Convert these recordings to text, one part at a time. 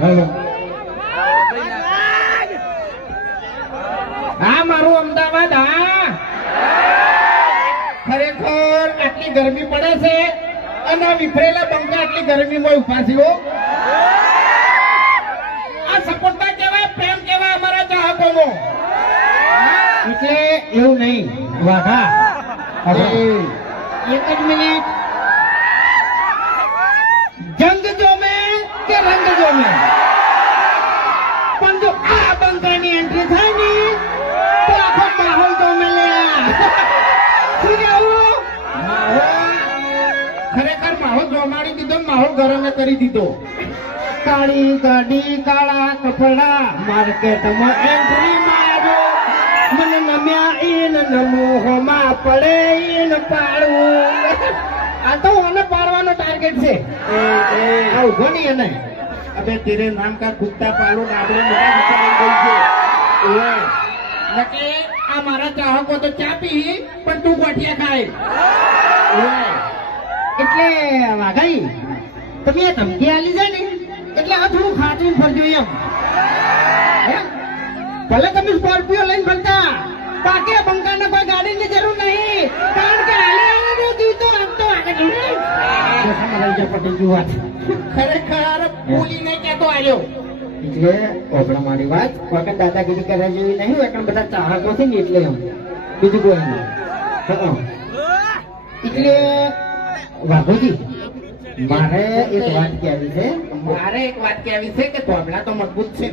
Hello હા મારું અમદાવાદ હા. ખરેખર આટલી ગરમી પડે છે અને વિફરેલા બંકા આટલી ગરમીમાં ઊભા આ સપોર્ટતા કહેવાય પ્રેમ કહેવાય અમારા ચાહકોનો. એટલે એવું નહીં. વાઘા એક જ મિનિટ. જમાડી દીધો ને માહોલ ગરમે કરી દીધો. કાળી ગાડી કાળા કપડા માર્કેટમાં એન્ટ્રી મારો મને નમ્યા ઈન નમું હોમાં પડે ઈન પાડવું. આ તો મને પાડવાનો ટાર્ગેટ છે. આ ઊભો નહીં એને. અબે તેરે નામ કા કુત્તા પાલો ડાબડે મોટા વિચાર નકે આ મારા ચાહકો તો ચા પી પણ તું ગોઠિયા ખાય. એટલે વાઘાઈ તમે ધમકી આલી જાય ને એટલે આ થોડું ખાતું ફરજો એમ. હે? ભલે તમે સ્કોર્પિયો લઈને ફરતા આ બંકાને કોઈ ગાડીની જરૂર નહીં. કારણ કે હાલી આવીને આમ આપતો એટલે મારી વાત વખત દાદાગીરી કરવા જેવી નહીં વખત બધા ચાહકો છે ને એટલે એમ. બીજું કોઈ નહીં. એટલે વાઘોજી મારે એક વાત કહેવી છે. મારે એક વાત કહેવી છે કે ધોબલા તો મજબૂત છે?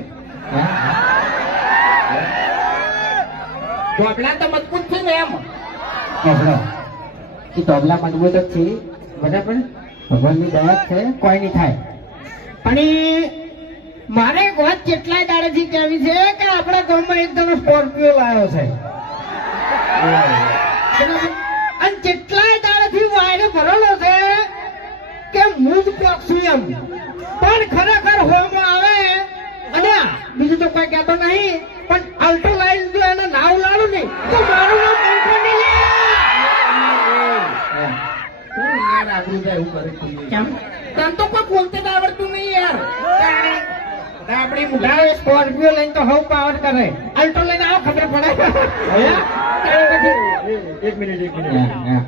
ધોબલા તો મજબૂત છે ને એમ. તબલા મજબૂત જ છે. બરાબર? ભગવાનની દયા છે. કોઈ નહીં થાય. પણ મારે એક વાત કેટલાય દાડેથી કહેવી છે કે આપણા ગામમાં એકદમ સ્કોર્પિયો લાવ્યો છે? અને કેટલાય દાડેથી વાયરો ભરેલો છે કે મૂળ પક્ષી એમ પણ ખરેખર હોમાં આવે અને બીજું તો કોઈ કહેતો નહીં પણ અલ્ટો લાઈન જો એને નાવ લાડું ને તો મારું નામ નહીં લે. યાર જાય એવું કરે કેમ? તન તો કોઈ બોલતે જ આવડતું નહીં યાર આપણી મુઢાવે સ્કોર્પિયો લઈને તો હવ પાવર કરે અલ્ટો લઈને આવો ખબર પડે હે? એક મિનિટ એક હા, મિનિટ હા.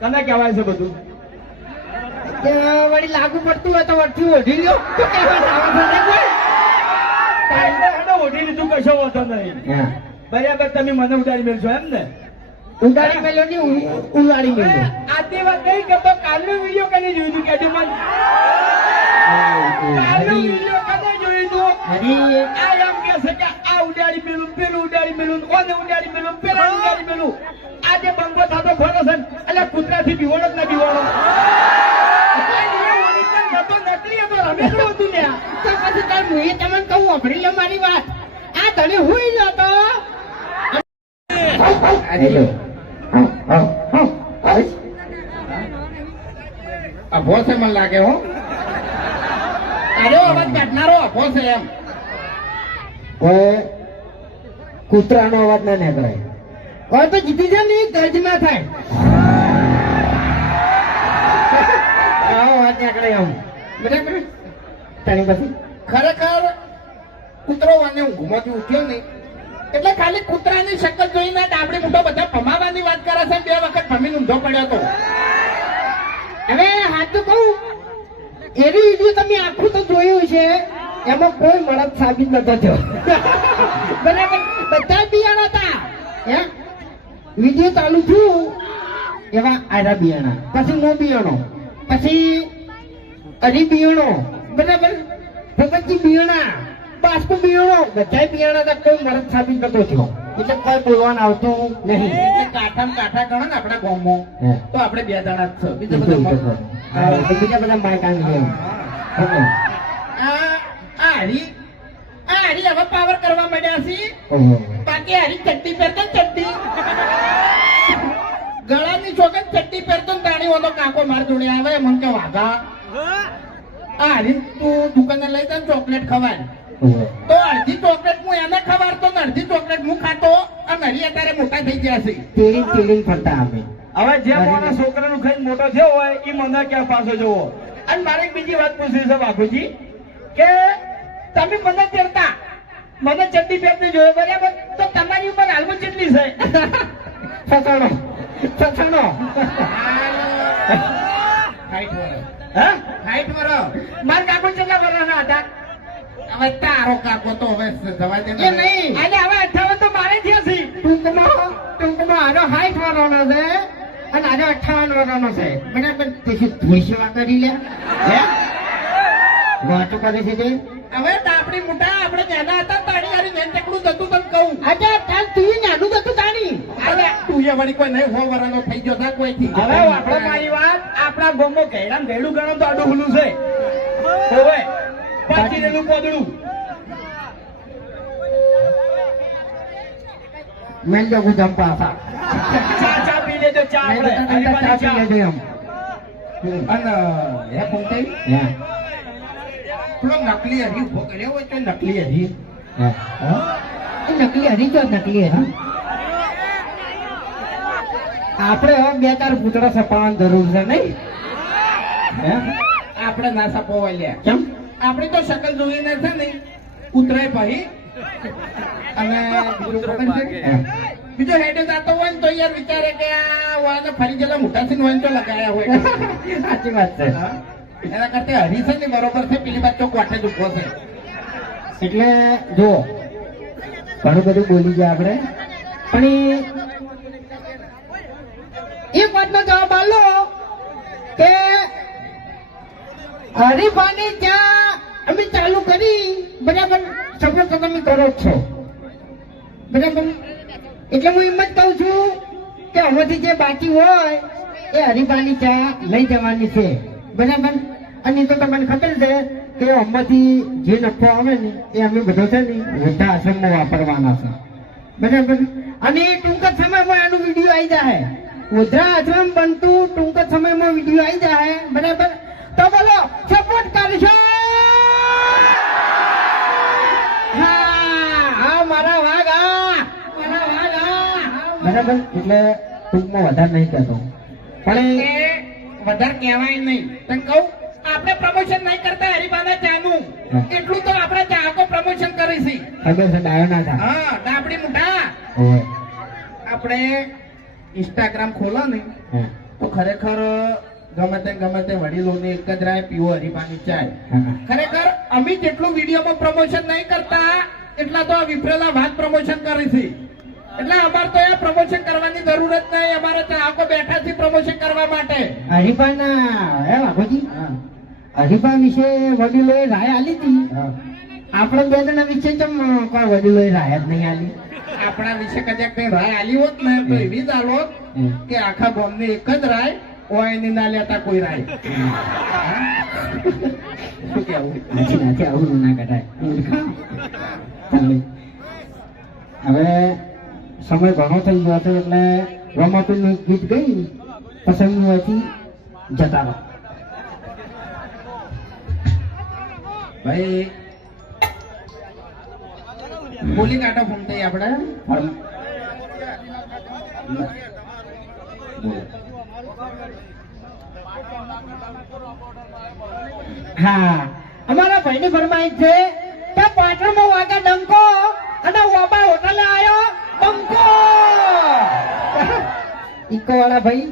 તને કહેવાય છે બધું વળી લાગુ પડતું હોય તો વળથી ઓઢી લ્યો. તો ઓઢી લીધું કશો વાંધો નહીં. બરાબર તમે મને ઉડાડી મેળશો એમ ને. ઉડાડી મેળો ની ઉડાડી મેળો. આટલી વાત નહીં કે તો કાલનો વીડિયો કને જોયું હતું કે મને? કાલનો વીડિયો કને જોયું હતું હરી. આ એમ કે છે કે આ ઉડાડી મેલું પેલું ઉડાડી મેલું ઓને ઉડાડી મેલું પેલા ઉડાડી મેલું આ જે બંગો થતો ખોરો છે ને, એટલે કૂતરાથી બીવાડો જ ના બીવાડો થતો નકલી હતો હતું ને તો પછી તાર મુએ તમને કહું વાપરી લો મારી વાત. આ તને હુઈ જતો હેલો. અભો છે મને લાગે હો. તારો અવાજ કાઢનારો અભો છે એમ. કોઈ કૂતરાનો અવાજ ના નીકળે હોય તો જીતી જાય ને ગર્જ ના થાય. આવો વાત નીકળે એમ. બરાબર તારી પછી. ખરેખર કૂતરો વાને ઊંઘમાંથી ઉઠ્યો નહીં. એટલે ખાલી કૂતરાની શક્લ જોઈને ડાબડી મોટો બધા ભમાવાની વાત કરે છે બે વખત ભમી ઊંધો પડ્યો તો. હવે હાચું કહું, એવી વીડિયો તમે આખું તો જોયું છે, એમાં કોઈ મળદ સાબિત નતો થયો. બરાબર? બધા બિયાણા હતા. હે? વીડિયો ચાલુ થયું, એવા આડા બિયાણા. પછી મો બિયાણો. પછી અરી બિયાણો. બરાબર? ભગતજી બિયાણા બાસ્કુ બિયાણો બધાય બિયાણા હતા કોઈ મરદ સાબિત નતો થયો. એટલે કોઈ બોલવાનું આવતું નહીં. એટલે કાઠા કાઠા ગણો ને આપણા ગામમાં તો આપણે બે દાણા જ છે. બીજા બધું બીજા બધા આંગ આ આ હરી આ હરી હવે પાવર કરવા માંડ્યા છે. બાકી હરી ચડ્ડી પહેરતો ને ચડ્ડી. ગળાની ચોકન ચડ્ડી પહેરતો ને તાણીઓનો કાકો માર જોડે આવે મને કે વાઘા. આ તું દુકાને લઈ જા ચોકલેટ ખવાય તો અડધી ચોકલેટ હું એને ખવાડતો ને અડધી ચોકલેટ હું ખાતો અને હરી અત્યારે મોટા થઈ ગયા છે તીડીને તીડીને ફરતા અમે હવે જે માણસ છોકરાનું ખાઈને મોટો થયો હોય એ મને ક્યાં પાછો જવો અને મારે બીજી વાત પૂછવી છે બાપુજી કે તમે મને તેડતા મને ચડ્ડી પહેરતી જોયો બરાબર તો તમારી ઉપર હાલમાં કેટલી છે સસાણો સસાણો હાઈટ વરો માર. કાકો કેટલા વર્ષના હતા? હવે તારો કાકો તો હવે જવા દે એ નહીં. આજે હવે અઠાવન તો મારે થયા છે. ટૂંકમાં ટૂંકમાં આનો હાઈટ વાળાનો છે અને આનો અઠાવન વાળાનો છે. બરાબર પછી થોડી સેવા કરી લે. હે? વાતો કરે છે તે? હવે આપણી મોટા આપણે નાના હતા તાળી હારી બેન ચકડું જતું તને કહું. આજે તાર તું નાનું હતું તાણી. અરે તું એ વળી કોઈ નહીં હો વરાનો થઈ ગયો થા કોઈથી. હવે આપણો મારી વાત. આપણા ગોમો ઘેડામ ઘેડું ગણો તો આડું હુલું છે. હોવે પાછી રેલું પોદડું. મેં જો ગુજમ પાસા ચા ચા પી લેજો ચા આપણે. ચા પી. લેજો એમ. અને હે ફૂંકાઈ હે. પેલો નકલી હરી ઊભો કર્યો હોય તો નકલી હરી. હે. નકલી હરી તો નકલી હરી આપણે હવે બે ચાર પૂતળા સપાવવાની જરૂર છે નહીં? આપણે ના સપાવવા લે કેમ? આપણી તો શકલ જોઈને છે ને ઉતરાય ભાઈ અને બીજું. બીજો હેડે જાતો હોય ને તો યાર વિચારે કે આ વાળાને ફરી ગયેલા મોટા સિંહ હોય તો લગાયા હોય. સાચી વાત છે? એના કરતા હરી છે ને બરોબર છે પેલી બાદ તો કોઠે જ ઊભો છે. એટલે જો ઘણું બધું બોલી ગયા આપણે. પણ એ એક વાતનો જવાબ આલો કે હરીફાની ત્યાં અમે ચાલુ કરી બરાબર સફળ તો તમે કરો છો. બરાબર? એટલે હું એમ જ કહું છું કે હવેથી જે બાકી હોય એ હરીફાની ચા લઈ જવાની છે. બરાબર? અને તો તમને ખબર છે કે આમાંથી જે નફો આવે ને એ અમે બધો છે ને વૃદ્ધા આશ્રમમાં વાપરવાના છે. બરાબર? અને એ ટૂંક જ સમયમાં આનું વીડિયો આવી જાય વૃદ્ધા આશ્રમ બનતું ટૂંક સમયમાં વીડિયો આવી જાય. બરાબર? તો બોલો સપોર્ટ કરશો બરાબર એટલે ટૂંકમાં વધારે નહીં કહેતો. પણ વધારે કહેવાય નહીં. તને કહું આપણે પ્રમોશન નહીં કરતા હરિભાના ચાનું. એટલું તો આપણે ચાહકો પ્રમોશન કરીશી. ખબર છે ડાયો ના થાય. હા ડાબડી મોટા આપણે ઇન્સ્ટાગ્રામ ખોલો ને તો ખરેખર ગમે તે ગમે તે વડીલોની એક જ રાય પીવો હરીફાની ચાય. ખરેખર અમે જેટલું વિડીયોમાં પ્રમોશન નહીં કરતા એટલા તો આ વિફરેલા વાત પ્રમોશન છે. એટલે અમારે તો એ પ્રમોશન કરવાની જરૂર જ નહીં અમારે આખો બેઠા છે પ્રમોશન કરવા માટે. હરીફાના હે બાપુજી? હરીફા વિશે વડીલોએ રાય આલી હતી. આપણે બે જણા વિશે ચમ કોઈ વધુ રાહત નહીં આલી આપણા વિશે કદાચ કઈ રાય આલી હોત ને તો એવી જ આલો કે આખા ગામની એક જ રાય ઓય એની ના લેતા કોઈ રાય. શું કેવું આવું ના હવે સમય ઘણો થઈ ગયો હતો એટલે રમતું નું ગીત ગઈ પસંદ હતી જતા રહો. ભાઈ બોલી કાઢો ફમતાઈ આપણે. હા અમારા ભાઈની ફરમાઈશ છે કે પાટણમાં વાગે ડંકો અને વાબા હોટલે આવ્યો ડંકો. ઇકો વાળા ભાઈ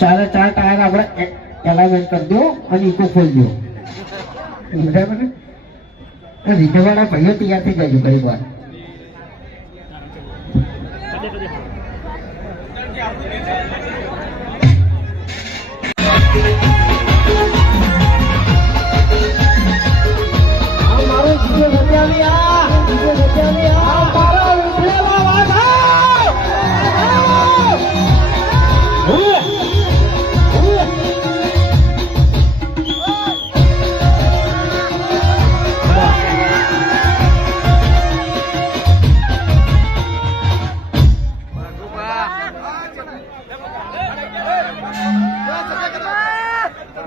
ચારે ચાર ટાયર આપણે એલાઇનમેન્ટ કરી દો અને ઇકો ખોલી દો. બરાબર ને? રીધે વાળા ભાઈઓ તૈયાર થઈ જાય ઘણી વાર મારો જીવો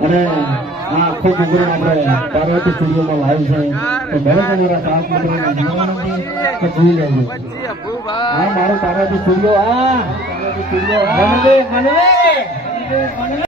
અને આ આખો પ્રોગ્રામ આપણે પાર્વતી સ્ટુડિયોમાં લાઈવ છે. તો દરેક અમારા સાથ મિત્રોને કે જોઈ લેજો. આ મારો પાર્વતી સ્ટુડિયો આ સ્ટુડિયો